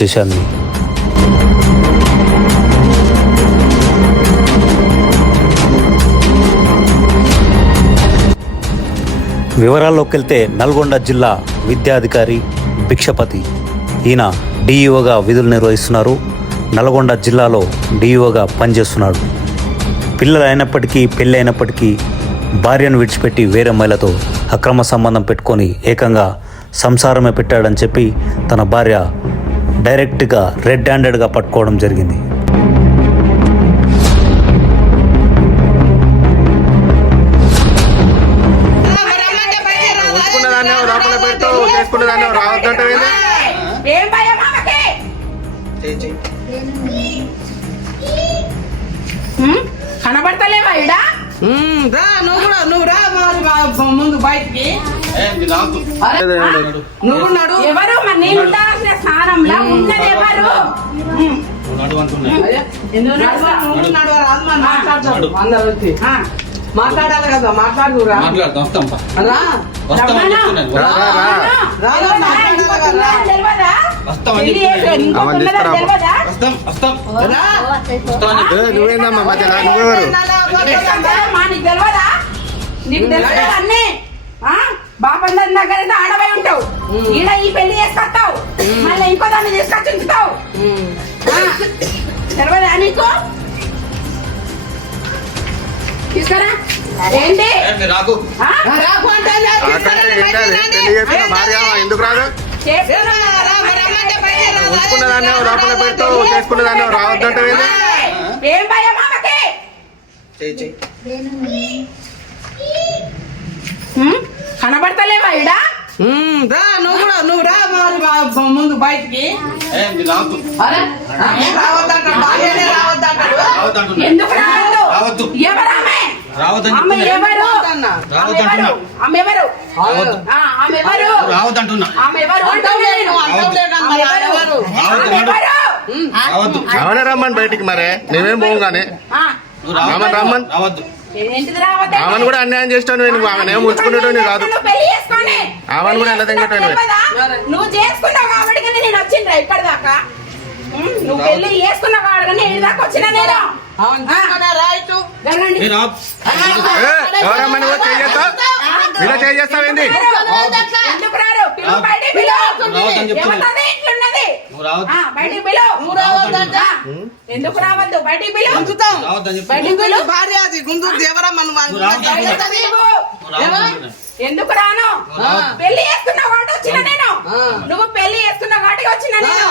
వచ్చేసాను. వివరాల్లోకి వెళ్తే నల్గొండ జిల్లా విద్యాధికారి భిక్షపతి ఈయన డిఈఓగా విధులు నిర్వహిస్తున్నారు. నల్గొండ జిల్లాలో డిఈఓగా పనిచేస్తున్నాడు. పిల్లలు అయినప్పటికీ పెళ్ళి అయినప్పటికీ భార్యను విడిచిపెట్టి వేరే మహిళతో అక్రమ సంబంధం పెట్టుకొని ఏకంగా సంసారమే పెట్టాడని చెప్పి తన భార్య డైరెక్ట్గా రెడ్ హ్యాండెడ్గా పట్టుకోవడం జరిగింది. కనబడతలేవా ఇడా? నువ్వు రా ముందు బయటికి. నువ్వు నడు. ఎవరు నేను ఉండాల్సిన స్థానంలో ఉన్నది ఎవరు? మాట్లాడాలి కదా, మాట్లాడురా. బాపందరి దగ్గర అయితే ఆడవై ఉంటావు, ఈడ ఈ పెళ్లి చేసుకొస్తావు, మళ్ళీ ఇంకో దాన్ని తీసుకొచ్చి ఉంచుతావు. తెలియదా నీకు? తీసుకురా. ఏంటి రాకు అంటే ఎందుకు రాదు? ఉంచుకున్నదాన్ని లోపల పెడతావు, చేసుకున్నదాన్ని రావద్దంటే ఏం భయం మామకి? కనబడతలేవా ఇడా? నువ్వు రా ముందు బయటికి. ఎందుకు రావద్దు? ఎవరామె? ఆమె ఎవరు? ఆమె ఎవరు? ఆమెనే రమ్మని బయటికి. మరే నేనేం పోగానే రమ్మని ఆమెను కూడా అన్యాయం చేస్తాను. ఆమెను ఏం ఉంచుకునేటోని కాదు, ఆమెను కూడా ఎలా తెంగటోని. నువ్వు చేసుకున్నావు కాబట్టి నేను వచ్చిండ్రా ఇప్పటిదాకా. నువ్వు పెళ్లి చేసుకున్నావు కాబట్టి నేను దాకా వచ్చిన నేను. ఎవరమ్మని ఇలా చేస్తావేంది? ఎందుకు రారు? ఎందుకు రావద్దు? బయటికి ఎందుకు రాను? పెళ్లి చేసుకున్నావు కాబట్టి వచ్చిన నేను. నువ్వు పెళ్లి చేసుకున్నావు కాబట్టి వచ్చిన నేను.